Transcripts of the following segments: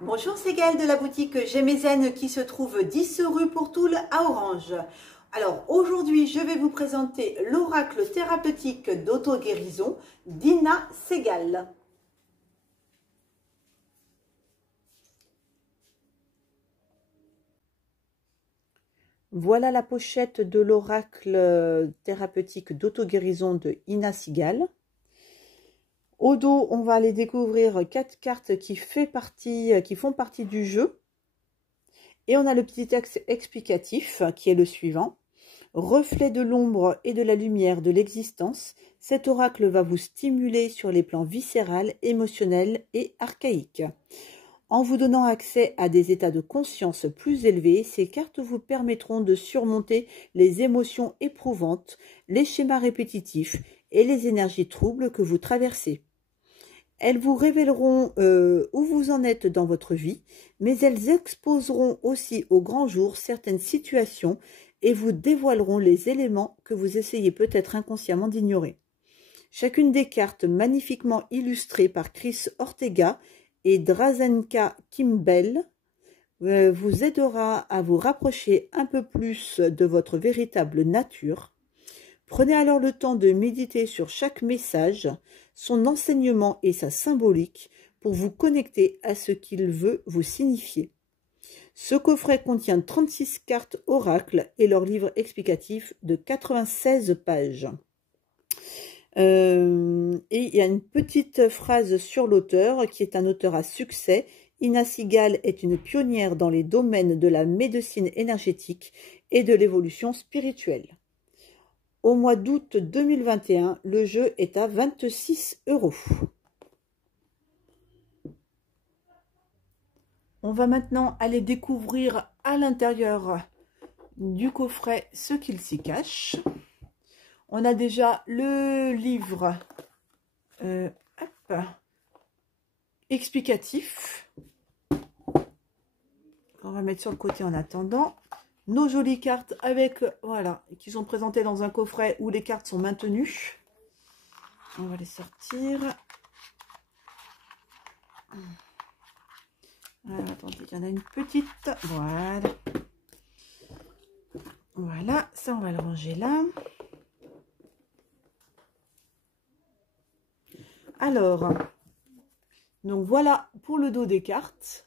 Bonjour, c'est Gaëlle de la boutique Gémézène qui se trouve 10 rue Pourtoul à Orange. Alors aujourd'hui, je vais vous présenter l'oracle thérapeutique d'auto-guérison d'Ina Segal. Voilà la pochette de l'oracle thérapeutique d'auto-guérison de Ina Segal. Au dos, on va aller découvrir 4 cartes qui font partie du jeu. Et on a le petit texte explicatif qui est le suivant. Reflet de l'ombre et de la lumière de l'existence, cet oracle va vous stimuler sur les plans viscéral, émotionnel et archaïque. En vous donnant accès à des états de conscience plus élevés, ces cartes vous permettront de surmonter les émotions éprouvantes, les schémas répétitifs et les énergies troubles que vous traversez. Elles vous révéleront où vous en êtes dans votre vie, mais elles exposeront aussi au grand jour certaines situations et vous dévoileront les éléments que vous essayez peut-être inconsciemment d'ignorer. Chacune des cartes magnifiquement illustrées par Chris Ortega et Drazenka Kimbell vous aidera à vous rapprocher un peu plus de votre véritable nature. Prenez alors le temps de méditer sur chaque message, son enseignement et sa symbolique pour vous connecter à ce qu'il veut vous signifier. Ce coffret contient 36 cartes oracles et leur livre explicatif de 96 pages. Et il y a une petite phrase sur l'auteur qui est un auteur à succès. Ina Segal est une pionnière dans les domaines de la médecine énergétique et de l'évolution spirituelle. Au mois d'août 2021, le jeu est à 26 €. On va maintenant aller découvrir à l'intérieur du coffret ce qu'il s'y cache. On a déjà le livre explicatif. On va mettre sur le côté en attendant. Nos jolies cartes avec, voilà, qui sont présentées dans un coffret où les cartes sont maintenues. On va les sortir. Alors, attendez, il y en a une petite. Voilà. Voilà, ça on va le ranger là. Alors, donc voilà pour le dos des cartes.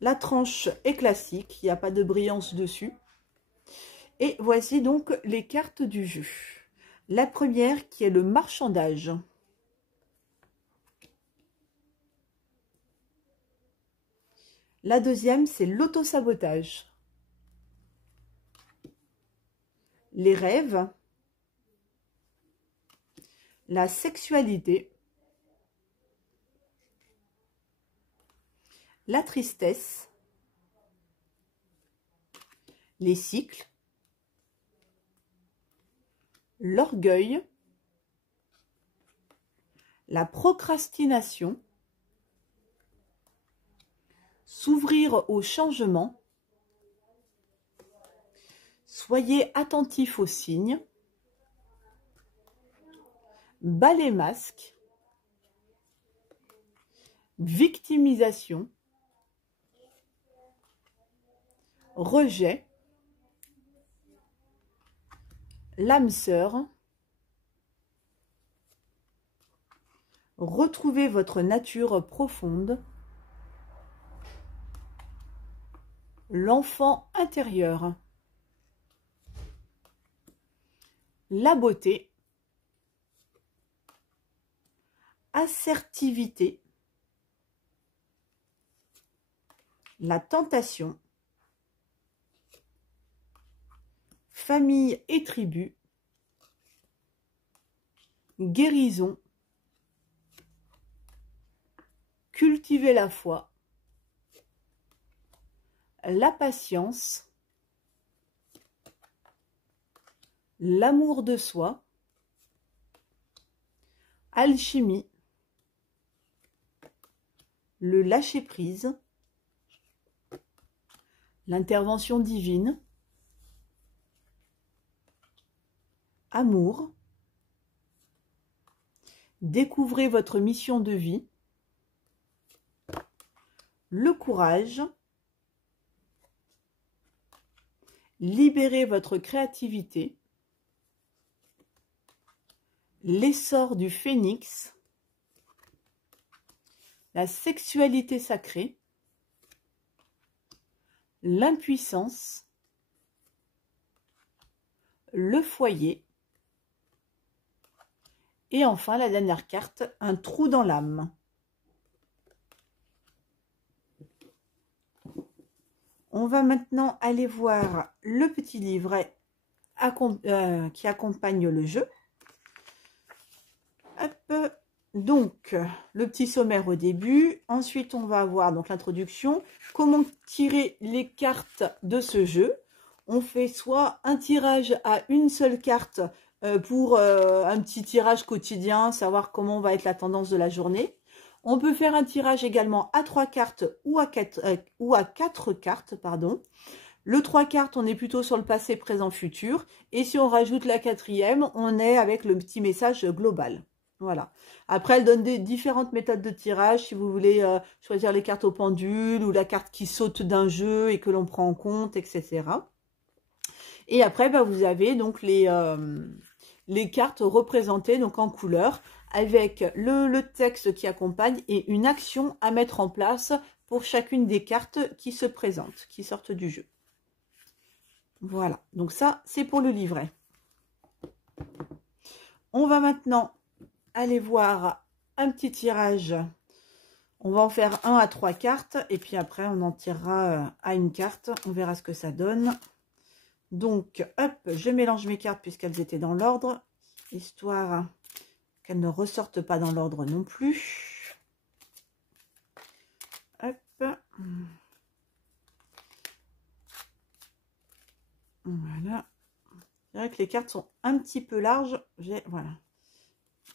La tranche est classique, il n'y a pas de brillance dessus. Et voici donc les cartes du jeu. La première qui est le marchandage. La deuxième, c'est l'autosabotage. Les rêves. La sexualité. La tristesse. Les cycles. L'orgueil. La procrastination. S'ouvrir au changement. Soyez attentif aux signes. Balai masque. Victimisation. Rejet. L'âme sœur. Retrouvez votre nature profonde. L'enfant intérieur. La beauté. Assertivité. La tentation. Famille et tribu. Guérison. Cultiver la foi. La patience. L'amour de soi. Alchimie. Le lâcher-prise. L'intervention divine. Amour. Découvrez votre mission de vie. le courage, libérez votre créativité, l'essor du phénix, la sexualité sacrée, l'impuissance, le foyer, et enfin la dernière carte, un trou dans l'âme. On va maintenant aller voir le petit livret qui accompagne le jeu. Hop. Donc, le petit sommaire au début. Ensuite, on va avoir donc l'introduction. Comment tirer les cartes de ce jeu. On fait soit un tirage à une seule carte pour un petit tirage quotidien, savoir comment va être la tendance de la journée. On peut faire un tirage également à 3 cartes ou à 4 cartes, pardon. Le 3 cartes, on est plutôt sur le passé, présent, futur. Et si on rajoute la 4e, on est avec le petit message global. Voilà. Après, elle donne des différentes méthodes de tirage. Si vous voulez choisir les cartes au pendule ou la carte qui saute d'un jeu et que l'on prend en compte, etc. Et après, bah, vous avez donc les cartes représentées donc en couleur avec le texte qui accompagne et une action à mettre en place pour chacune des cartes qui se présentent, qui sortent du jeu. Voilà, donc ça, c'est pour le livret. On va maintenant aller voir un petit tirage. On va en faire un à 3 cartes et puis après, on en tirera à une carte. On verra ce que ça donne. Donc, hop, je mélange mes cartes puisqu'elles étaient dans l'ordre, histoire qu'elles ne ressortent pas dans l'ordre non plus. Hop. Voilà. C'est vrai que les cartes sont un petit peu larges. Voilà.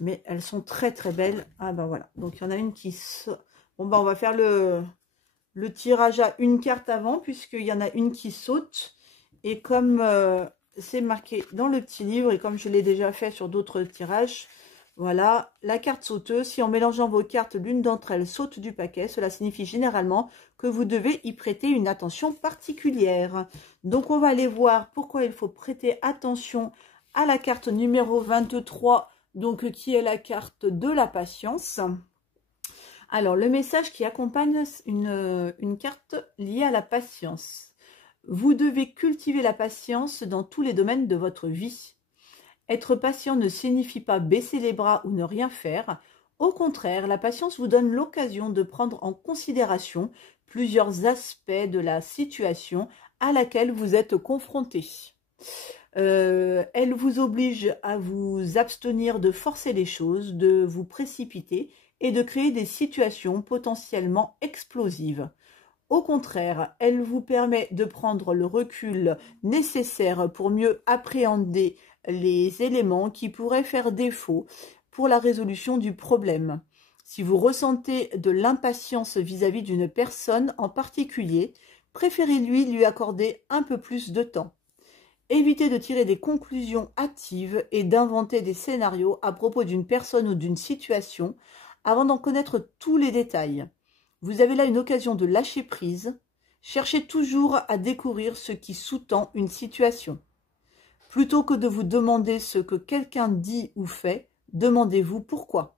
Mais elles sont très très belles. Ah ben voilà. Donc il y en a une qui... Bon ben on va faire le tirage à une carte avant puisqu'il y en a une qui saute. Et comme c'est marqué dans le petit livre et comme je l'ai déjà fait sur d'autres tirages, voilà, la carte sauteuse, si en mélangeant vos cartes, l'une d'entre elles saute du paquet, cela signifie généralement que vous devez y prêter une attention particulière. Donc, on va aller voir pourquoi il faut prêter attention à la carte numéro 23, donc qui est la carte de la patience. Alors, le message qui accompagne une carte liée à la patience. Vous devez cultiver la patience dans tous les domaines de votre vie. Être patient ne signifie pas baisser les bras ou ne rien faire. Au contraire, la patience vous donne l'occasion de prendre en considération plusieurs aspects de la situation à laquelle vous êtes confronté. Elle vous oblige à vous abstenir de forcer les choses, de vous précipiter et de créer des situations potentiellement explosives. Au contraire, elle vous permet de prendre le recul nécessaire pour mieux appréhender les éléments qui pourraient faire défaut pour la résolution du problème. Si vous ressentez de l'impatience vis-à-vis d'une personne en particulier, préférez-lui accorder un peu plus de temps. Évitez de tirer des conclusions hâtives et d'inventer des scénarios à propos d'une personne ou d'une situation avant d'en connaître tous les détails. Vous avez là une occasion de lâcher prise. Cherchez toujours à découvrir ce qui sous-tend une situation. Plutôt que de vous demander ce que quelqu'un dit ou fait, demandez-vous pourquoi.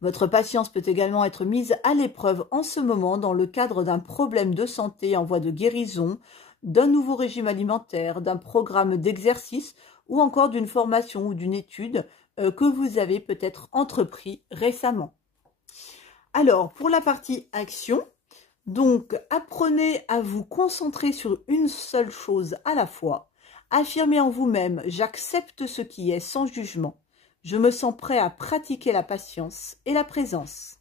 Votre patience peut également être mise à l'épreuve en ce moment dans le cadre d'un problème de santé en voie de guérison, d'un nouveau régime alimentaire, d'un programme d'exercice ou encore d'une formation ou d'une étude que vous avez peut-être entrepris récemment. Alors, pour la partie action, donc apprenez à vous concentrer sur une seule chose à la fois. Affirmez en vous-même « J'accepte ce qui est sans jugement. Je me sens prêt à pratiquer la patience et la présence. »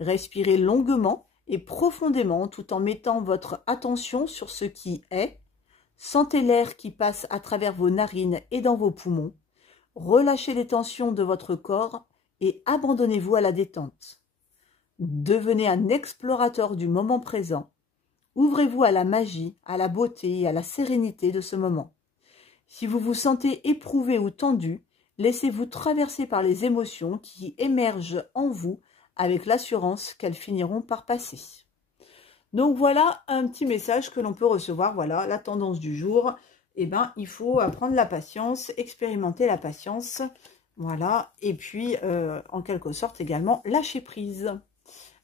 Respirez longuement et profondément tout en mettant votre attention sur ce qui est. Sentez l'air qui passe à travers vos narines et dans vos poumons. Relâchez les tensions de votre corps et abandonnez-vous à la détente. Devenez un explorateur du moment présent. Ouvrez-vous à la magie, à la beauté et à la sérénité de ce moment. Si vous vous sentez éprouvé ou tendu, laissez-vous traverser par les émotions qui émergent en vous avec l'assurance qu'elles finiront par passer. Donc voilà un petit message que l'on peut recevoir. Voilà la tendance du jour. Eh ben, il faut apprendre la patience, expérimenter la patience. Voilà. Et puis, en quelque sorte également, lâcher prise.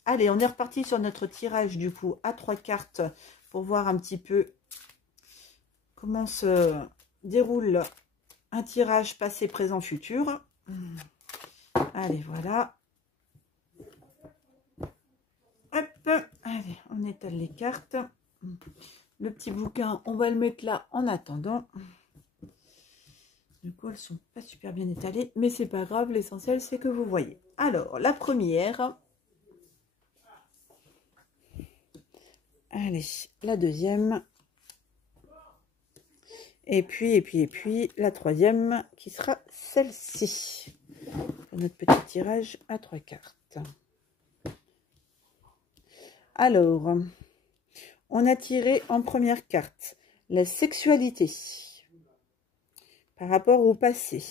Allez, on est reparti sur notre tirage du coup à 3 cartes pour voir un petit peu comment se déroule un tirage passé, présent, futur. Allez, voilà. Hop, allez, on étale les cartes. Le petit bouquin, on va le mettre là en attendant. Du coup, elles sont pas super bien étalées, mais c'est pas grave, l'essentiel c'est que vous voyez. Alors, la première. Allez, la deuxième. Et puis, la troisième qui sera celle-ci. Notre petit tirage à 3 cartes. Alors, on a tiré en première carte la sexualité par rapport au passé.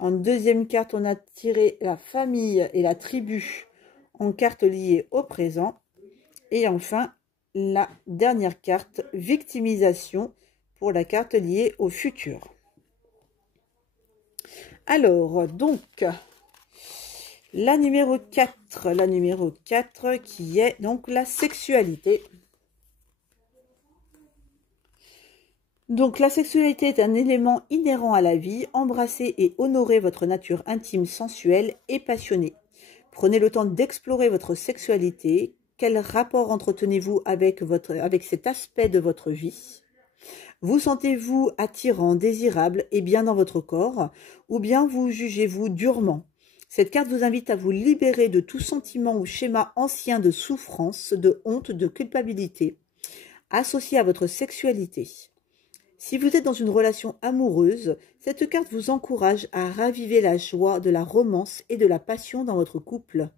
En deuxième carte, on a tiré la famille et la tribu en cartes liées au présent. Et enfin, la dernière carte, victimisation, pour la carte liée au futur. Alors, donc, la numéro 4 qui est donc la sexualité. Donc, la sexualité est un élément inhérent à la vie. Embrassez et honorez votre nature intime, sensuelle et passionnée. Prenez le temps d'explorer votre sexualité. Quel rapport entretenez-vous avec cet aspect de votre vie? Vous sentez-vous attirant, désirable et bien dans votre corps, ou bien vous jugez-vous durement? Cette carte vous invite à vous libérer de tout sentiment ou schéma ancien de souffrance, de honte, de culpabilité, associé à votre sexualité. Si vous êtes dans une relation amoureuse, cette carte vous encourage à raviver la joie de la romance et de la passion dans votre couple.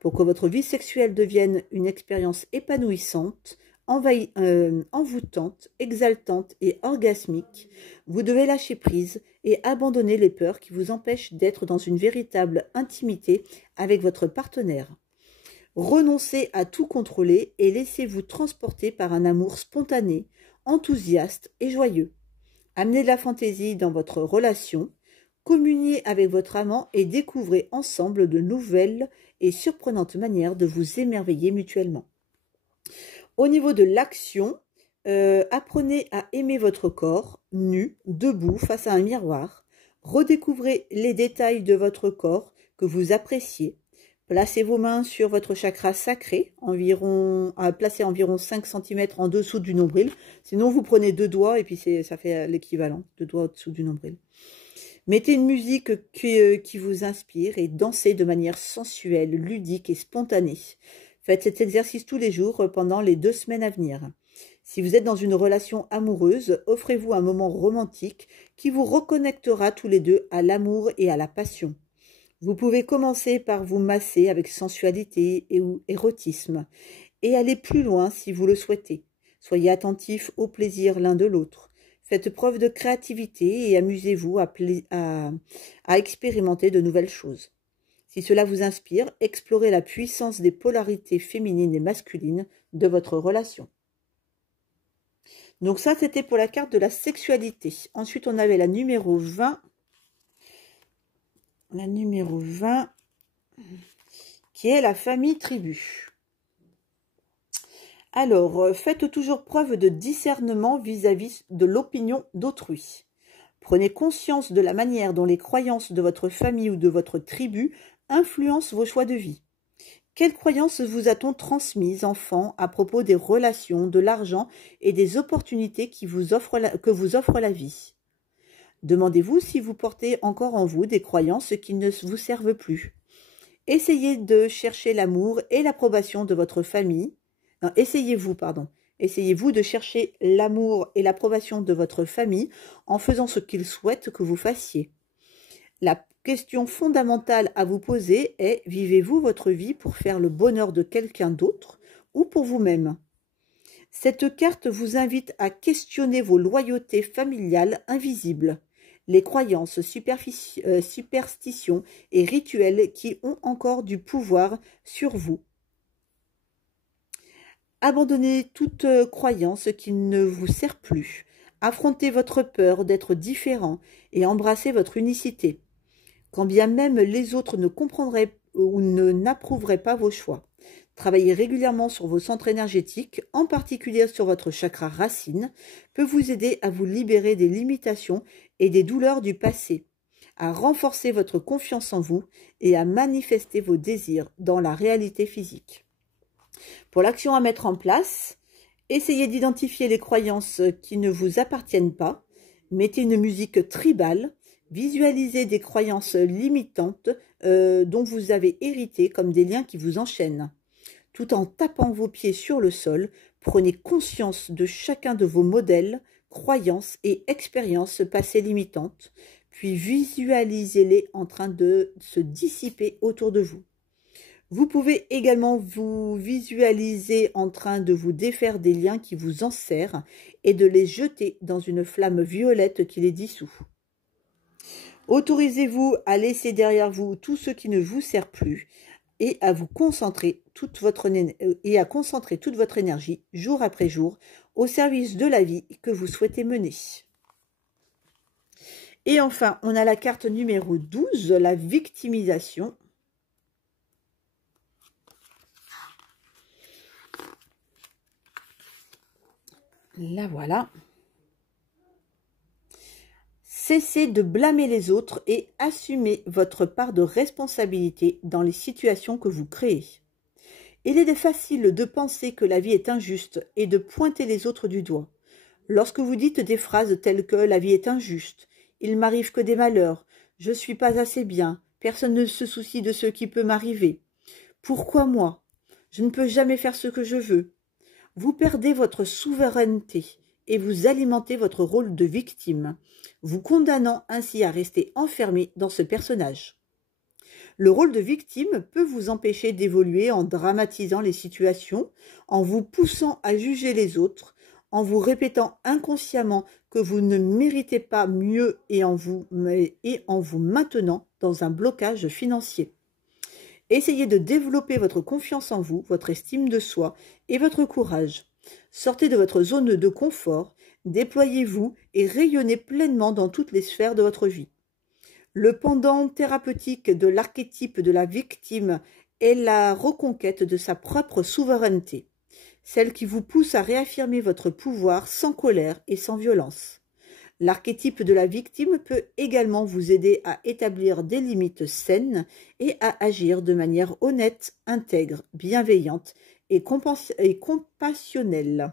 Pour que votre vie sexuelle devienne une expérience épanouissante, envoûtante, exaltante et orgasmique, vous devez lâcher prise et abandonner les peurs qui vous empêchent d'être dans une véritable intimité avec votre partenaire. Renoncez à tout contrôler et laissez-vous transporter par un amour spontané, enthousiaste et joyeux. Amenez de la fantaisie dans votre relation, communiez avec votre amant et découvrez ensemble de nouvelles et surprenantes manières de vous émerveiller mutuellement. Au niveau de l'action, apprenez à aimer votre corps, nu, debout, face à un miroir. Redécouvrez les détails de votre corps que vous appréciez. Placez vos mains sur votre chakra sacré, placez environ 5 cm en dessous du nombril. Sinon, vous prenez 2 doigts et puis ça fait l'équivalent, 2 doigts au-dessous du nombril. Mettez une musique qui vous inspire et dansez de manière sensuelle, ludique et spontanée. Faites cet exercice tous les jours pendant les 2 semaines à venir. Si vous êtes dans une relation amoureuse, offrez-vous un moment romantique qui vous reconnectera tous les deux à l'amour et à la passion. Vous pouvez commencer par vous masser avec sensualité et ou érotisme et aller plus loin si vous le souhaitez. Soyez attentifs au plaisir l'un de l'autre. Faites preuve de créativité et amusez-vous à expérimenter de nouvelles choses. Si cela vous inspire, explorez la puissance des polarités féminines et masculines de votre relation. Donc ça, c'était pour la carte de la sexualité. Ensuite, on avait la numéro 20. La numéro 20, qui est la famille tribu. Alors, faites toujours preuve de discernement vis-à-vis de l'opinion d'autrui. Prenez conscience de la manière dont les croyances de votre famille ou de votre tribu influencent vos choix de vie. Quelles croyances vous a-t-on transmises, enfant, à propos des relations, de l'argent et des opportunités que vous offre la vie? Demandez-vous si vous portez encore en vous des croyances qui ne vous servent plus. Essayez de chercher l'amour et l'approbation de votre famille. Non, essayez-vous de chercher l'amour et l'approbation de votre famille en faisant ce qu'ils souhaitent que vous fassiez. La question fondamentale à vous poser est: vivez-vous votre vie pour faire le bonheur de quelqu'un d'autre ou pour vous-même? Cette carte vous invite à questionner vos loyautés familiales invisibles. les croyances, superstitions et rituels qui ont encore du pouvoir sur vous. Abandonnez toute croyance qui ne vous sert plus. Affrontez votre peur d'être différent et embrassez votre unicité, quand bien même les autres ne comprendraient ou n'approuveraient pas vos choix. Travailler régulièrement sur vos centres énergétiques, en particulier sur votre chakra racine, peut vous aider à vous libérer des limitations et des douleurs du passé, à renforcer votre confiance en vous et à manifester vos désirs dans la réalité physique. Pour l'action à mettre en place, essayez d'identifier les croyances qui ne vous appartiennent pas, mettez une musique tribale, visualisez des croyances limitantes dont vous avez hérité comme des liens qui vous enchaînent. Tout en tapant vos pieds sur le sol, prenez conscience de chacun de vos modèles, croyances et expériences passées limitantes, puis visualisez-les en train de se dissiper autour de vous. Vous pouvez également vous visualiser en train de vous défaire des liens qui vous enserrent et de les jeter dans une flamme violette qui les dissout. Autorisez-vous à laisser derrière vous tout ce qui ne vous sert plus et à vous concentrer toute votre énergie jour après jour au service de la vie que vous souhaitez mener. Et enfin, on a la carte numéro 12, la victimisation. La voilà. Cessez de blâmer les autres et assumez votre part de responsabilité dans les situations que vous créez. Il est facile de penser que la vie est injuste et de pointer les autres du doigt. Lorsque vous dites des phrases telles que « la vie est injuste »,« il m'arrive que des malheurs »,« je ne suis pas assez bien »,« personne ne se soucie de ce qui peut m'arriver »,« pourquoi moi ? Je ne peux jamais faire ce que je veux », vous perdez votre souveraineté et vous alimentez votre rôle de victime, vous condamnant ainsi à rester enfermé dans ce personnage. Le rôle de victime peut vous empêcher d'évoluer en dramatisant les situations, en vous poussant à juger les autres, en vous répétant inconsciemment que vous ne méritez pas mieux et en vous maintenant dans un blocage financier. Essayez de développer votre confiance en vous, votre estime de soi et votre courage. Sortez de votre zone de confort, déployez-vous et rayonnez pleinement dans toutes les sphères de votre vie. Le pendant thérapeutique de l'archétype de la victime est la reconquête de sa propre souveraineté, celle qui vous pousse à réaffirmer votre pouvoir sans colère et sans violence. L'archétype de la victime peut également vous aider à établir des limites saines et à agir de manière honnête, intègre, bienveillante et compassionnelle.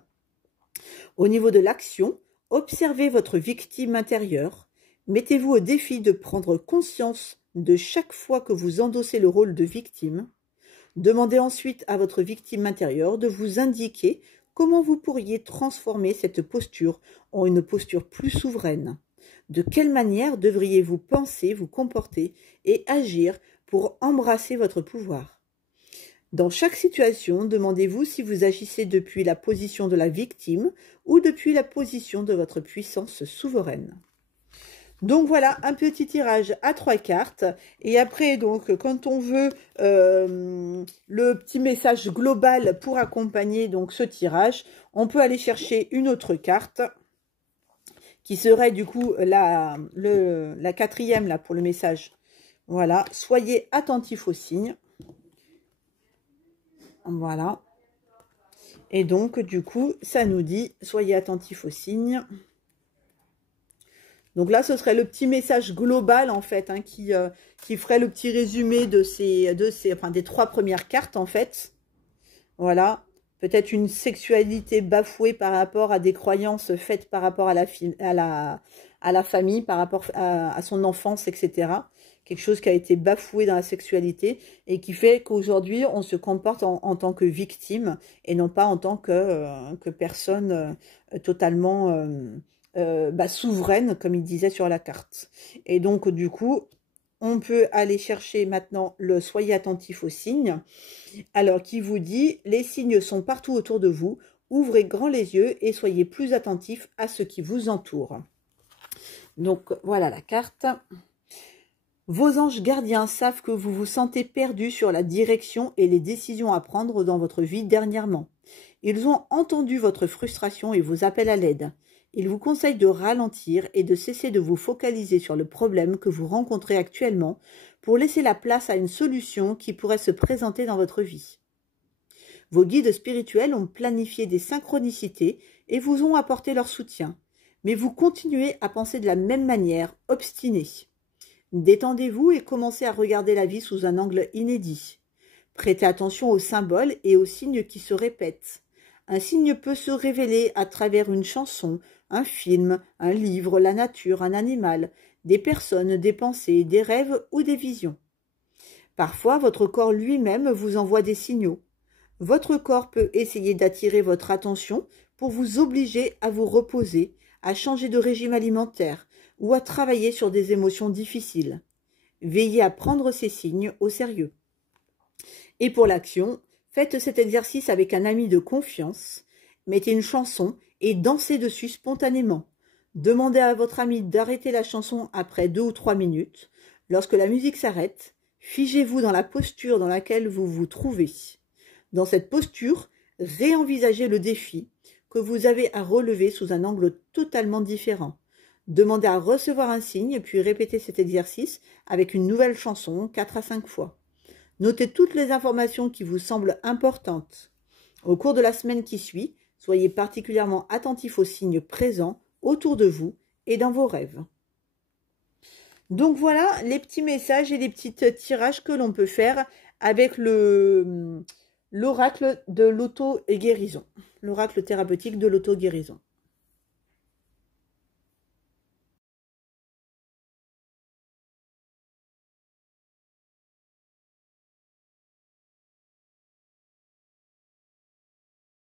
Au niveau de l'action, observez votre victime intérieure. Mettez-vous au défi de prendre conscience de chaque fois que vous endossez le rôle de victime. Demandez ensuite à votre victime intérieure de vous indiquer comment vous pourriez transformer cette posture en une posture plus souveraine. De quelle manière devriez-vous penser, vous comporter et agir pour embrasser votre pouvoir? Dans chaque situation, demandez-vous si vous agissez depuis la position de la victime ou depuis la position de votre puissance souveraine. Donc voilà, un petit tirage à 3 cartes. Et après, donc, quand on veut le petit message global pour accompagner donc ce tirage, on peut aller chercher une autre carte qui serait du coup la quatrième là pour le message. Voilà, soyez attentifs aux signes. Voilà. Et donc, du coup, ça nous dit, soyez attentifs aux signes. Donc là, ce serait le petit message global, en fait, hein, qui ferait le petit résumé des 3 premières cartes, en fait. Voilà. Peut-être une sexualité bafouée par rapport à des croyances faites par rapport à la famille, par rapport à son enfance, etc. Quelque chose qui a été bafoué dans la sexualité et qui fait qu'aujourd'hui, on se comporte en tant que victime et non pas en tant que personne totalement souveraine, comme il disait sur la carte. Et donc, du coup, on peut aller chercher maintenant le « Soyez attentifs aux signes ». Alors, qui vous dit « Les signes sont partout autour de vous. Ouvrez grand les yeux et soyez plus attentifs à ce qui vous entoure ». Donc, voilà la carte. Vos anges gardiens savent que vous vous sentez perdu sur la direction et les décisions à prendre dans votre vie dernièrement. Ils ont entendu votre frustration et vos appels à l'aide. Ils vous conseillent de ralentir et de cesser de vous focaliser sur le problème que vous rencontrez actuellement pour laisser la place à une solution qui pourrait se présenter dans votre vie. Vos guides spirituels ont planifié des synchronicités et vous ont apporté leur soutien, mais vous continuez à penser de la même manière, obstiné. Détendez-vous et commencez à regarder la vie sous un angle inédit. Prêtez attention aux symboles et aux signes qui se répètent. Un signe peut se révéler à travers une chanson, un film, un livre, la nature, un animal, des personnes, des pensées, des rêves ou des visions. Parfois, votre corps lui-même vous envoie des signaux. Votre corps peut essayer d'attirer votre attention pour vous obliger à vous reposer, à changer de régime alimentaire ou à travailler sur des émotions difficiles. Veillez à prendre ces signes au sérieux. Et pour l'action, faites cet exercice avec un ami de confiance, mettez une chanson et dansez dessus spontanément. Demandez à votre ami d'arrêter la chanson après 2 ou 3 minutes. Lorsque la musique s'arrête, figez-vous dans la posture dans laquelle vous vous trouvez. Dans cette posture, réenvisagez le défi que vous avez à relever sous un angle totalement différent. Demandez à recevoir un signe, puis répétez cet exercice avec une nouvelle chanson 4 à 5 fois. Notez toutes les informations qui vous semblent importantes. Au cours de la semaine qui suit, soyez particulièrement attentif aux signes présents autour de vous et dans vos rêves. Donc voilà les petits messages et les petits tirages que l'on peut faire avec l'oracle de l'auto-guérison, l'oracle thérapeutique de l'auto-guérison.